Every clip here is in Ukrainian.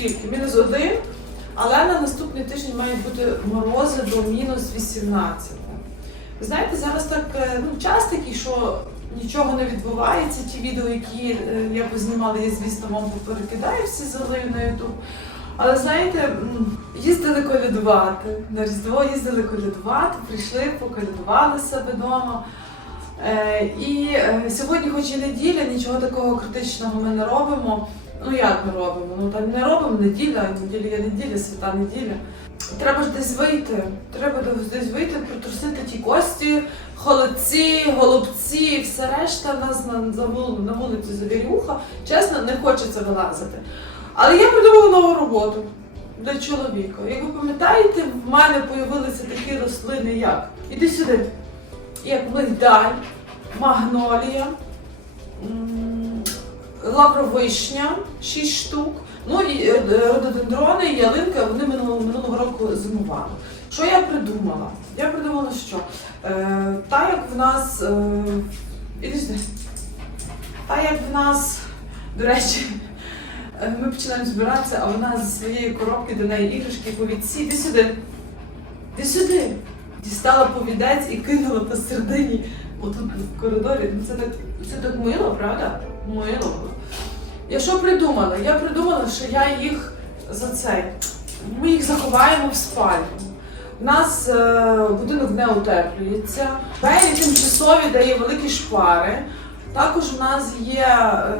скільки? Мінус один. Але на наступний тиждень мають бути морози до мінус 18. Ви знаєте, зараз так е, ну, час такий, що нічого не відбувається. Ті відео, які е, я познімала, я, звісно, вам поперекидаю всі залив на Ютуб. Але знаєте, їздили колядувати. На Різдво їздили колядувати, прийшли, поколядували себе вдома. Е, і сьогодні, хоч і неділя, нічого такого критичного ми не робимо. Ну як ми робимо? Ну там не робимо неділя, неділя є неділя, свята неділя. Треба ж десь вийти. Треба десь вийти, притрусити ті кості, холодці, голубці, все решта нас на, на вулиці завірюха. Чесно, не хочеться вилазити. Але я придумала нову роботу для чоловіка. Як ви пам'ятаєте, в мене з'явилися такі рослини, як іди сюди, як мигдаль, магнолія, лавровишня, 6 штук. Ну і е, рододендрони, і ялинка, вони минулого, минулого року зимували. Що я придумала? Я придумала, що е, так як в нас. Е, сюди. Як в нас, до речі, е, ми починаємо збиратися, а вона зі своєї коробки до неї іграшки повідці. Іди сюди. Іди сюди. Дістала повідець і кинула посередині отут в коридорі. Ну, Це так, це так мило, правда? Мило. Я що придумала? Я придумала, що я їх за цей. Ми їх заховаємо в спальню. У нас е, будинок не утеплюється. Двері тимчасові, де є великі шпари. Також у нас є е,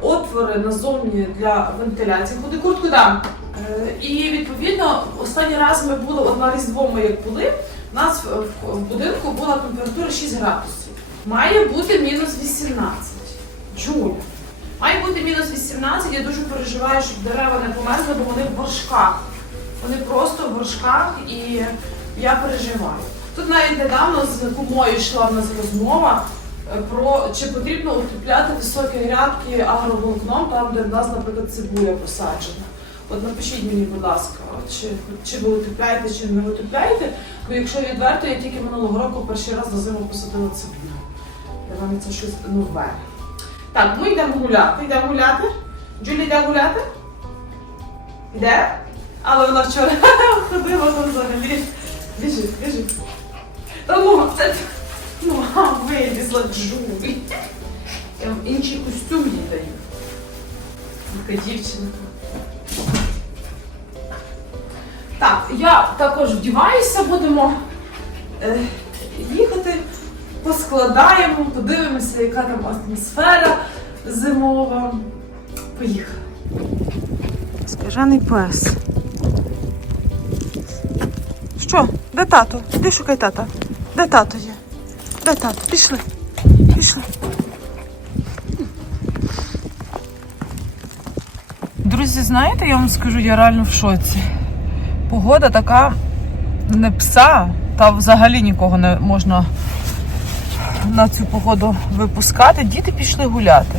отвори назовні для вентиляції. Ходи куртку дам. Е, і відповідно, останній раз ми були от на різдво ми як були. У нас в- в будинку була температура 6 градусів. Має бути мінус 18. Джуля. Має бути мінус 18. Я дуже переживаю, щоб дерева не померзли, бо вони в горшках. Вони просто в горшках і я переживаю. Тут навіть недавно з кумою йшла в нас розмова е, про чи потрібно утепляти високі грядки агроволокном, там, де в нас, наприклад, цибуля посаджена. От напишіть мені, будь ласка, чи, чи ви утепляєте, чи не утепляєте. Бо якщо відверто, я тільки минулого року перший раз на зиму посадила цибулю. Для мене це щось нове. Так, ми йдемо гуляти. Йдемо гуляти. Джулі йде гуляти? Йде? Але вона вчора ходила там взагалі. Біжи, біжи. Та ну, це ну, а, вилізла Джулі. Я вам інший костюм їй даю. Така дівчинка. Так, я також вдіваюся, будемо е, їхати, поскладаємо, подивимося, яка там атмосфера зимова. Поїхали. Скажений пес. Що? Де тато? Іди шукай тата. Де тато є? Де тато? Пішли. Пішли. Друзі, знаєте, я вам скажу, я реально в шоці. Погода така не пса, та взагалі нікого не можна на цю погоду випускати. Діти пішли гуляти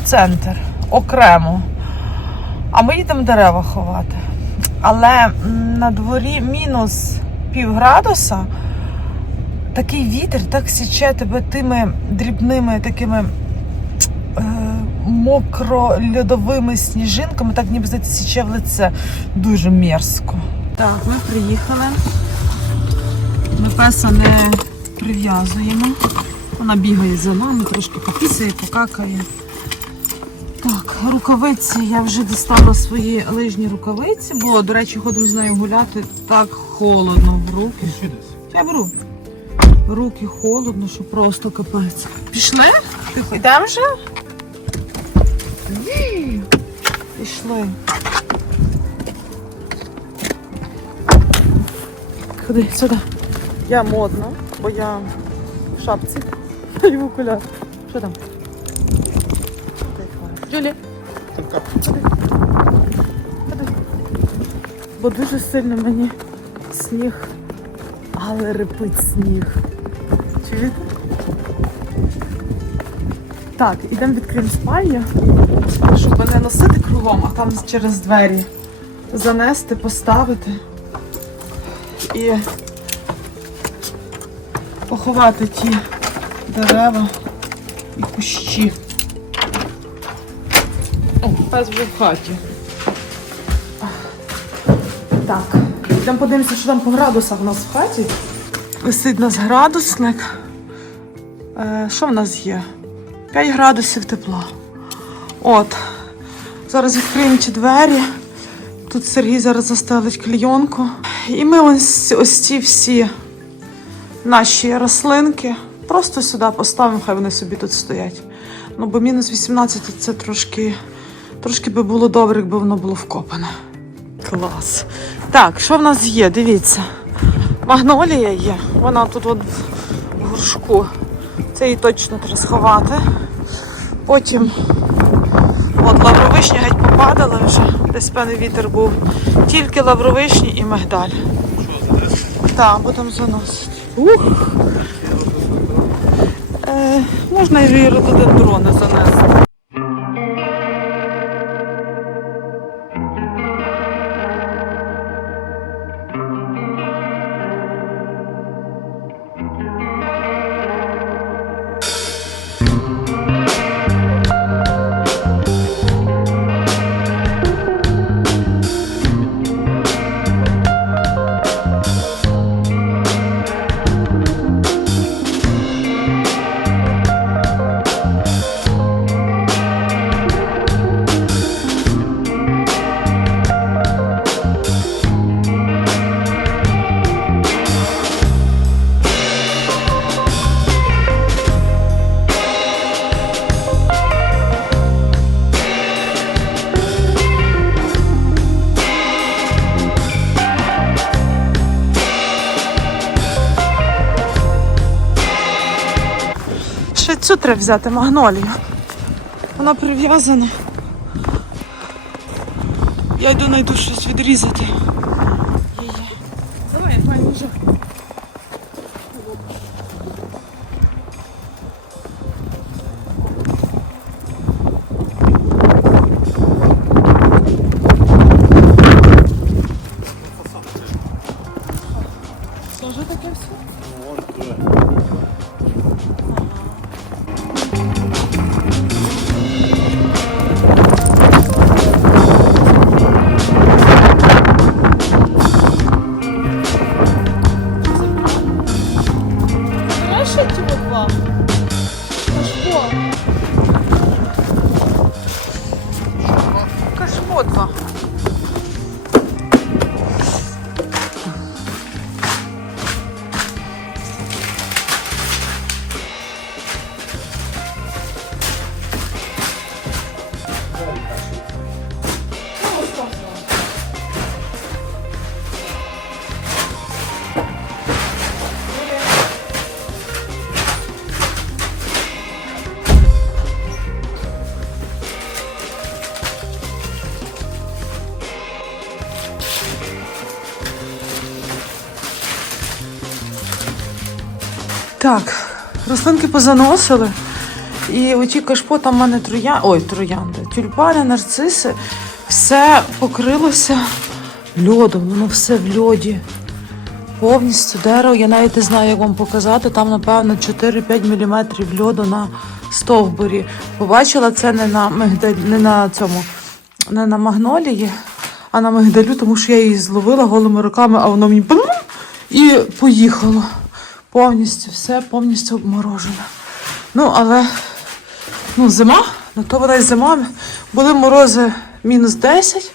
в центр окремо. А ми їдемо дерева ховати. Але на дворі мінус пів градуса. Такий вітер так січе тебе тими дрібними такими е, мокро-льодовими сніжинками, так ніби здається, січе в лице. Дуже мерзко. Так, ми приїхали. Ми песа не прив'язуємо. Вона бігає за нами, трошки попісяє, покакає. Так, рукавиці. Я вже дістала свої лижні рукавиці, бо, до речі, ходимо з нею гуляти так холодно в руки. Я беру. Руки холодно, що просто капець. Пішли? Тихо, йдемо вже? Пішли. Ходи сюди. Я модна, бо я в шапці і в окулярах. Що там? Джулі. Бо дуже сильно мені сніг, але репить сніг. Чуєте? Так, ідемо відкриємо спальню, щоб не носити кругом, а там через двері занести, поставити і поховати ті дерева і кущі. О, пес вже в хаті. Так, йдемо подивимося, що там по градусах у нас в хаті. Висить у нас градусник. Е, що в нас є? 5 градусів тепла. От. Зараз відкриємо ці двері. Тут Сергій зараз застелить клійонку. І ми ось, ось ці всі наші рослинки просто сюди поставимо, хай вони собі тут стоять. Ну, бо мінус 18 це трошки, трошки би було добре, якби воно було вкопане. Клас. Так, що в нас є? Дивіться. Магнолія є. Вона тут от в горшку. Це її точно треба сховати. Потім от лавровишні геть попадали вже. Десь певний вітер був. Тільки лавровишні і мигдаль. Так, будемо заносити. Ух. Е, можна і рододендрони занести. Ще цю треба взяти магнолію. Вона прив'язана. Я йду знайду щось відрізати. Так, рослинки позаносили. І оті кашпо, там в мене троя... Ой, троянди, тюльпани, нарциси, все покрилося льодом, воно все в льоді. Повністю дерево, я навіть не знаю, як вам показати. Там, напевно, 4-5 мм льоду на стовбурі. Побачила це не на мигдаль, не на цьому, не на магнолії, а на мигдалю, тому що я її зловила голими руками, а воно мені і поїхало. Повністю все, повністю обморожено. Ну, але ну, зима, на то вона й зима. Були морози мінус 10.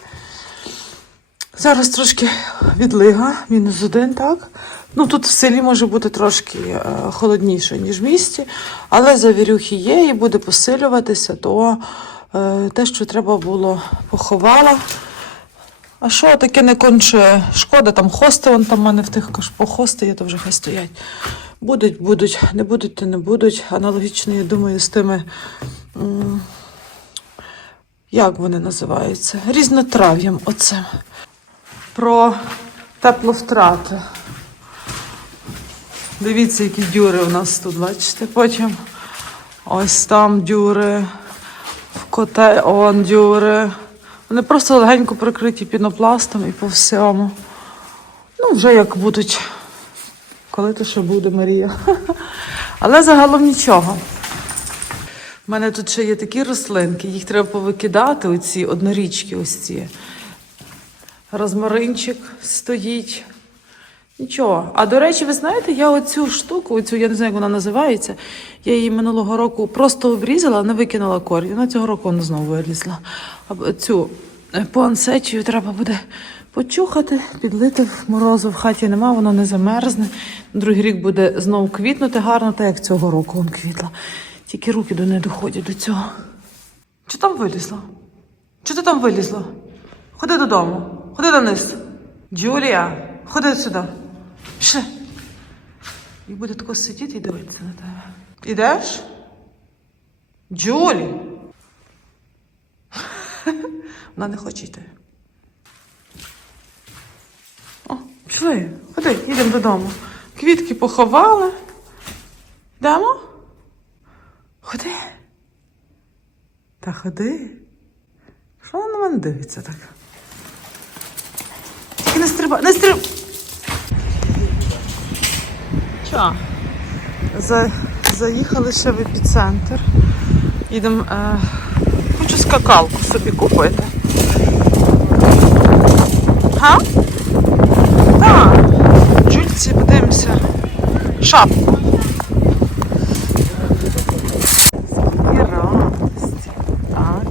Зараз трошки відлига, мінус один, так. Ну тут в селі може бути трошки е, холодніше, ніж в місті, але завірюхи є і буде посилюватися, то е, те, що треба було, поховала. А що таке не конче? Шкода, там хости, вон там в мене в тих хости є, то вже хай стоять. Будуть, будуть, не будуть, то не будуть. Аналогічно, я думаю, з тими. Як вони називаються? Різнотрав'ям оцим. Про тепловтрати. Дивіться, які дюри у нас тут, бачите? Потім ось там дюри, в коте он дюри. Вони просто легенько прикриті пінопластом і по всьому. Ну, вже як будуть. Коли то ще буде Марія. Але загалом нічого. У мене тут ще є такі рослинки, їх треба повикидати, оці однорічки ось ці. Розмаринчик стоїть. Нічого. А до речі, ви знаєте, я оцю штуку, оцю, я не знаю, як вона називається. Я її минулого року просто обрізала, не викинула корінь. Вона цього року вона знову вилізла. А цю е, треба буде почухати, підлити в морозу в хаті нема, воно не замерзне. Другий рік буде знову квітнути гарно, так як цього року вон квітла. Тільки руки до неї доходять до цього. Чи там вилізла? Чи ти там вилізла? Ходи додому, ходи дониз. Джулія, ходи сюди. Пішли. І буде тако сидіти і дивитися на тебе. Ідеш? Джулі. Вона не хоче йти. О, пішли, ходи, їдемо додому. Квітки поховали. Йдемо? Ходи. Та ходи. Що вона на мене дивиться так? Тільки не стрибай, не стрибай. Що? За, заїхали ще в епіцентр. Їдемо. Е, хочу скакалку собі купити. Га? Так. Джульці подивимося. Шапку. І радості. Так.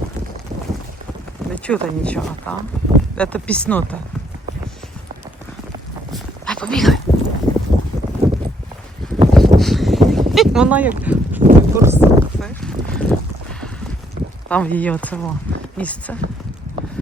Не чути нічого, так? Піснути. Ай, побігай. Вона як курс. Там її оце місце.